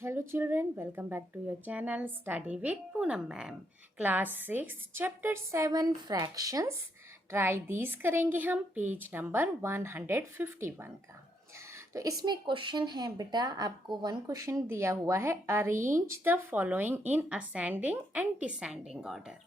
Hello children, welcome back to your channel Study with Poonam Ma'am. Class 6 Chapter 7 Fractions. Try these करेंगे हम page number 151 का। तो इसमें question है बेटा, आपको वन क्वेश्चन दिया हुआ है, arrange the following in ascending and descending order.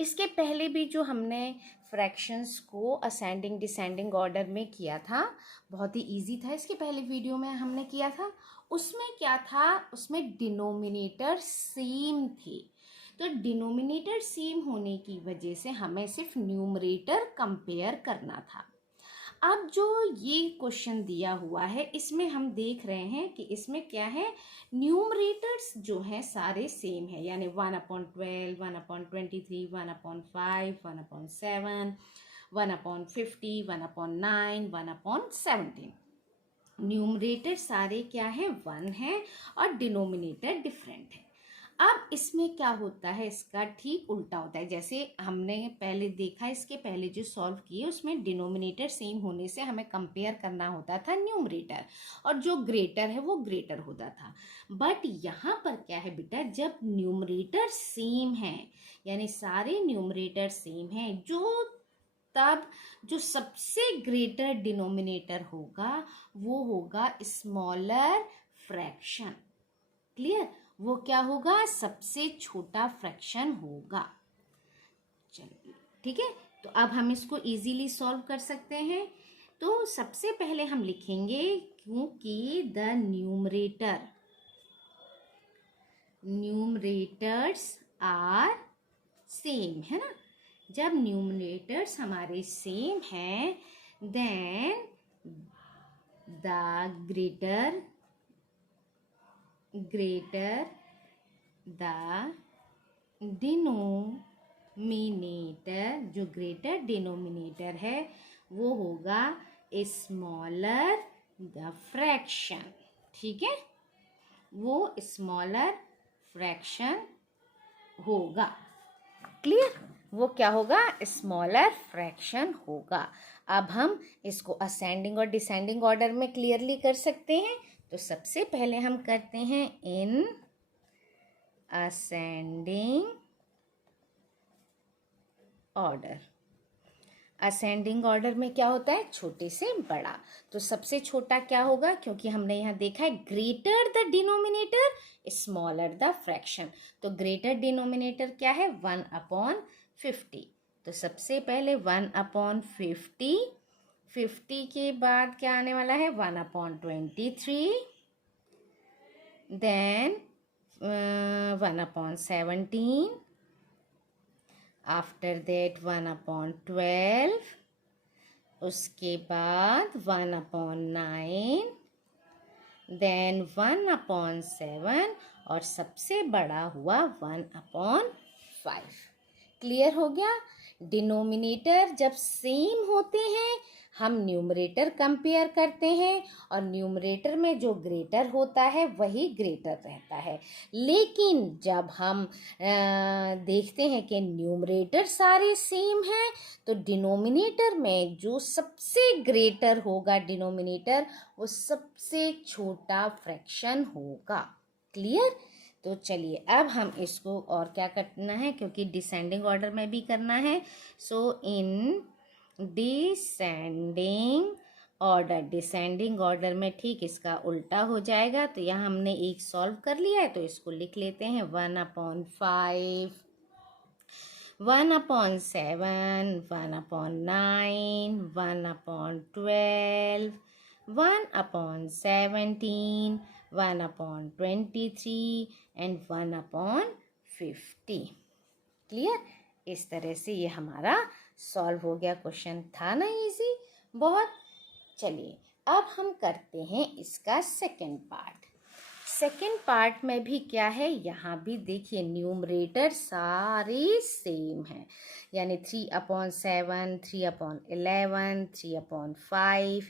इसके पहले भी जो हमने फ्रैक्शंस को असेंडिंग डिसेंडिंग ऑर्डर में किया था, बहुत ही इजी था। इसके पहले वीडियो में हमने किया था, उसमें क्या था, उसमें डिनोमिनेटर सेम थे। तो डिनोमिनेटर सेम होने की वजह से हमें सिर्फ न्यूमरेटर कंपेयर करना था। अब जो ये क्वेश्चन दिया हुआ है, इसमें हम देख रहे हैं कि इसमें क्या है, न्यूमरेटर्स जो हैं सारे सेम है, यानी 1/12, 1/23, 1/5, 1/7, 1/50, 1/9, 1/17। न्यूमरेटर सारे क्या है, 1 है और डिनोमिनेटर डिफरेंट है। अब इसमें क्या होता है, इसका ठीक उल्टा होता है। जैसे हमने पहले देखा, इसके पहले जो सॉल्व किए उसमें डिनोमिनेटर सेम होने से हमें कंपेयर करना होता था न्यूमरेटर, और जो ग्रेटर है वो ग्रेटर होता था। बट यहाँ पर क्या है बेटा, जब न्यूमरेटर सेम है, यानी सारे न्यूमरेटर सेम हैं, तब जो सबसे ग्रेटर डिनोमिनेटर होगा वो होगा स्मॉलर फ्रैक्शन। क्लियर? वो क्या होगा, सबसे छोटा फ्रैक्शन होगा। चलिए ठीक है, तो अब हम इसको इजीली सॉल्व कर सकते हैं। तो सबसे पहले हम लिखेंगे, क्योंकि द न्यूमरेटर्स आर सेम, है ना। जब न्यूमरेटर्स हमारे सेम हैं, then the greater the denominator, जो ग्रेटर डिनोमिनेटर है वो होगा स्मॉलर द फ्रैक्शन। ठीक है, वो स्मॉलर फ्रैक्शन होगा। क्लियर? वो क्या होगा, स्मॉलर फ्रैक्शन होगा। अब हम इसको असेंडिंग और डिसेंडिंग ऑर्डर में क्लियरली कर सकते हैं। तो सबसे पहले हम करते हैं in ascending order. Ascending order में क्या होता है, छोटे से बड़ा। तो सबसे छोटा क्या होगा, क्योंकि हमने यहाँ देखा है greater the denominator smaller the fraction. तो ग्रेटर डिनोमिनेटर क्या है, 1/50। तो सबसे पहले 1/50, 50 के बाद क्या आने वाला है, 1/23, देन 1/17, आफ्टर देट 1/12, उसके बाद 1/9, देन 1/7, और सबसे बड़ा हुआ 1/5। क्लियर हो गया? डिनोमिनेटर जब सेम होते हैं, हम न्यूमरेटर कंपेयर करते हैं, और न्यूमरेटर में जो ग्रेटर होता है वही ग्रेटर रहता है। लेकिन जब हम देखते हैं कि न्यूमरेटर सारे सेम हैं, तो डिनोमिनेटर में जो सबसे ग्रेटर होगा डिनोमिनेटर, वो सबसे छोटा फ्रैक्शन होगा। क्लियर? तो चलिए अब हम इसको और क्या करना है, क्योंकि डिसेंडिंग ऑर्डर में भी करना है। So in descending order, descending order में ठीक इसका उल्टा हो जाएगा। तो यहाँ हमने एक सॉल्व कर लिया है, तो इसको लिख लेते हैं 1/5, 1/7, 1/9, 1/12, 1/17, 1/23 एंड 1/50। क्लियर? इस तरह से ये हमारा सॉल्व हो गया। क्वेश्चन था ना इजी बहुत। चलिए अब हम करते हैं इसका सेकंड पार्ट। सेकंड पार्ट में भी क्या है, यहाँ भी देखिए न्यूमरेटर सारे सेम हैं, यानी 3/7, 3/11, 3/5,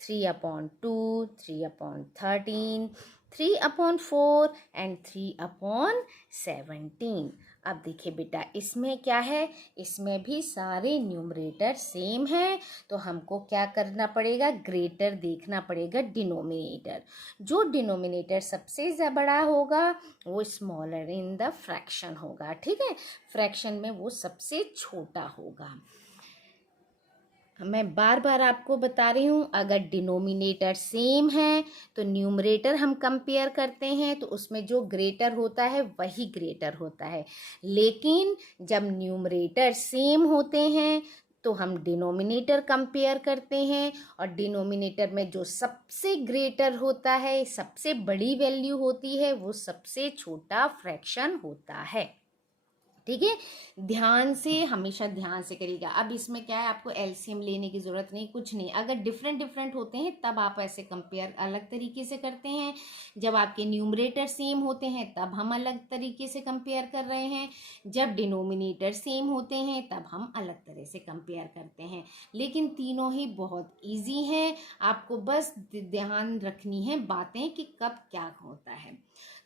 3/2, 3/13, 3/4 एंड 3/17। अब देखिए बेटा, इसमें क्या है, इसमें भी सारे न्यूमरेटर सेम हैं, तो हमको क्या करना पड़ेगा, ग्रेटर देखना पड़ेगा डिनोमिनेटर। जो डिनोमिनेटर सबसे बड़ा होगा वो स्मॉलर इन द फ्रैक्शन होगा, ठीक है। फ्रैक्शन में वो सबसे छोटा होगा। मैं बार बार आपको बता रही हूँ, अगर डिनोमिनेटर सेम है तो न्यूमरेटर हम कंपेयर करते हैं तो उसमें जो ग्रेटर होता है वही ग्रेटर होता है। लेकिन जब न्यूमरेटर सेम होते हैं तो हम डिनोमिनेटर कंपेयर करते हैं, और डिनोमिनेटर में जो सबसे ग्रेटर होता है, सबसे बड़ी वैल्यू होती है, वो सबसे छोटा फ्रैक्शन होता है, ठीक है। ध्यान से, हमेशा ध्यान से करिएगा। अब इसमें क्या है, आपको एलसीएम लेने की ज़रूरत नहीं, कुछ नहीं। अगर डिफरेंट डिफरेंट होते हैं तब आप ऐसे कंपेयर अलग तरीके से करते हैं। जब आपके न्यूमरेटर सेम होते हैं तब हम अलग तरीके से कंपेयर कर रहे हैं। जब डिनोमिनेटर सेम होते हैं तब हम अलग तरह से कंपेयर करते हैं। लेकिन तीनों ही बहुत ईजी हैं, आपको बस ध्यान रखनी है बातें कि कब क्या होता है।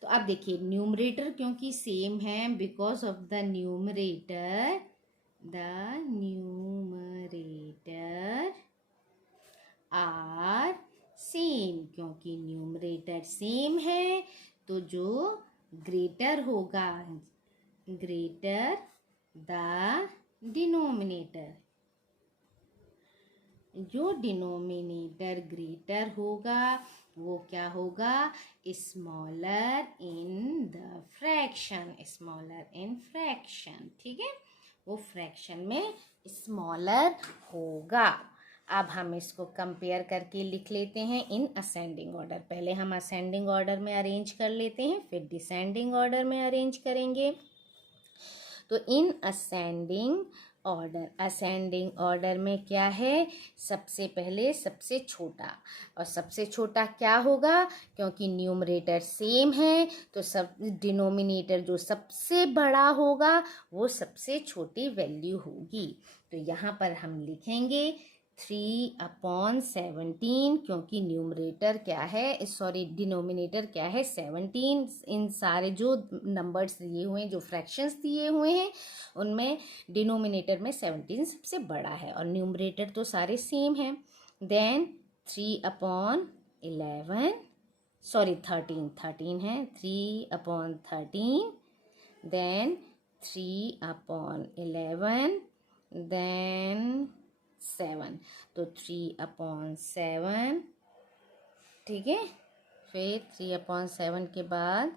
तो अब देखिए, न्यूमरेटर क्योंकि सेम है, because of the numerator are same, क्योंकि न्यूमरेटर सेम है तो जो ग्रेटर होगा, ग्रेटर द डिनोमिनेटर, जो डिनोमिनेटर ग्रेटर होगा वो क्या होगा, smaller in the fraction, smaller in fraction, ठीक है। वो फ्रैक्शन में स्मॉलर होगा। अब हम इसको कंपेयर करके लिख लेते हैं इन असेंडिंग ऑर्डर। पहले हम असेंडिंग ऑर्डर में अरेंज कर लेते हैं, फिर डिसेंडिंग ऑर्डर में अरेंज करेंगे। तो इन असेंडिंग ऑर्डर में क्या है, सबसे पहले सबसे छोटा, और सबसे छोटा क्या होगा, क्योंकि न्यूमरेटर सेम है तो सब डिनोमिनेटर जो सबसे बड़ा होगा वो सबसे छोटी वैल्यू होगी। तो यहाँ पर हम लिखेंगे 3/17, क्योंकि न्यूमरेटर क्या है, सॉरी डिनोमिनेटर क्या है, 17। इन सारे जो नंबर्स दिए हुए हैं, जो फ्रैक्शंस दिए हुए हैं, उनमें डिनोमिनेटर में 17 सबसे बड़ा है, और न्यूमरेटर तो सारे सेम हैं। देन 3/11, सॉरी 13 है, 3/13, देन 3/11, देन 7, तो 3/7, ठीक है। फिर 3/7 के बाद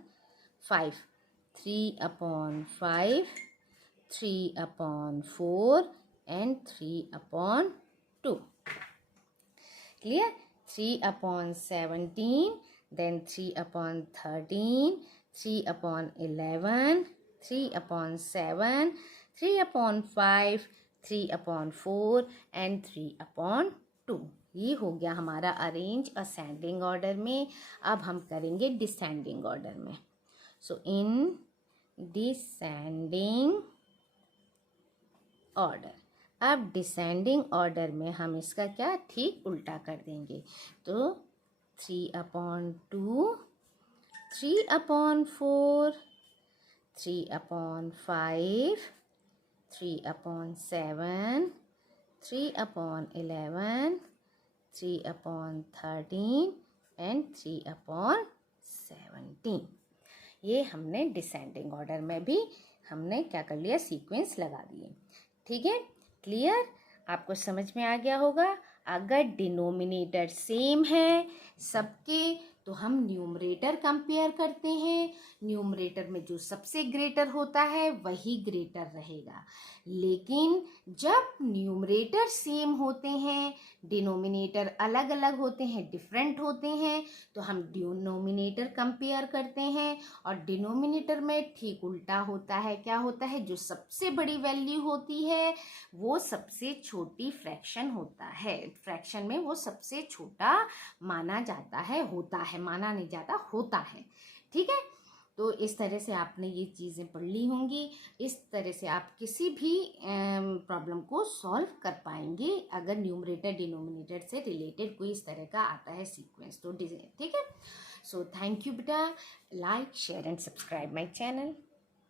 5, 3/5, 3/4 एंड 3/2, क्लियर। 3/17, then 3/13, 3/11, 3/7, 3/5, 3/4 and 3/2। ये हो गया हमारा अरेंज असेंडिंग ऑर्डर में। अब हम करेंगे डिसेंडिंग ऑर्डर में। सो इन डिसेंडिंग ऑर्डर, अब डिसेंडिंग ऑर्डर में हम इसका क्या ठीक उल्टा कर देंगे। तो 3/2, 3/4, 3/5, 3/7, 3/11, 3/13 एंड 3/17। ये हमने डिसेंडिंग ऑर्डर में भी हमने क्या कर लिया, सीक्वेंस लगा दिए, ठीक है। क्लियर, आपको समझ में आ गया होगा। अगर डिनोमिनेटर सेम है सबके तो हम न्यूमरेटर कंपेयर करते हैं, न्यूमरेटर में जो सबसे ग्रेटर होता है वही ग्रेटर रहेगा। लेकिन जब न्यूमरेटर सेम होते हैं, डिनोमिनेटर अलग अलग होते हैं, डिफरेंट होते हैं, तो हम डिनोमिनेटर कंपेयर करते हैं, और डिनोमिनेटर में ठीक उल्टा होता है। क्या होता है, जो सबसे बड़ी वैल्यू होती है वो सबसे छोटी फ्रैक्शन होता है, फ्रैक्शन में वो सबसे छोटा माना जाता है, होता है, माना नहीं जाता, होता है, ठीक है। तो इस तरह से आपने ये चीज़ें पढ़ ली होंगी। इस तरह से आप किसी भी प्रॉब्लम को सॉल्व कर पाएंगे अगर न्यूमरेटर डिनोमिनेटर से रिलेटेड कोई इस तरह का आता है सीक्वेंस, तो ठीक है। सो थैंक यू बेटा, like share and subscribe my channel.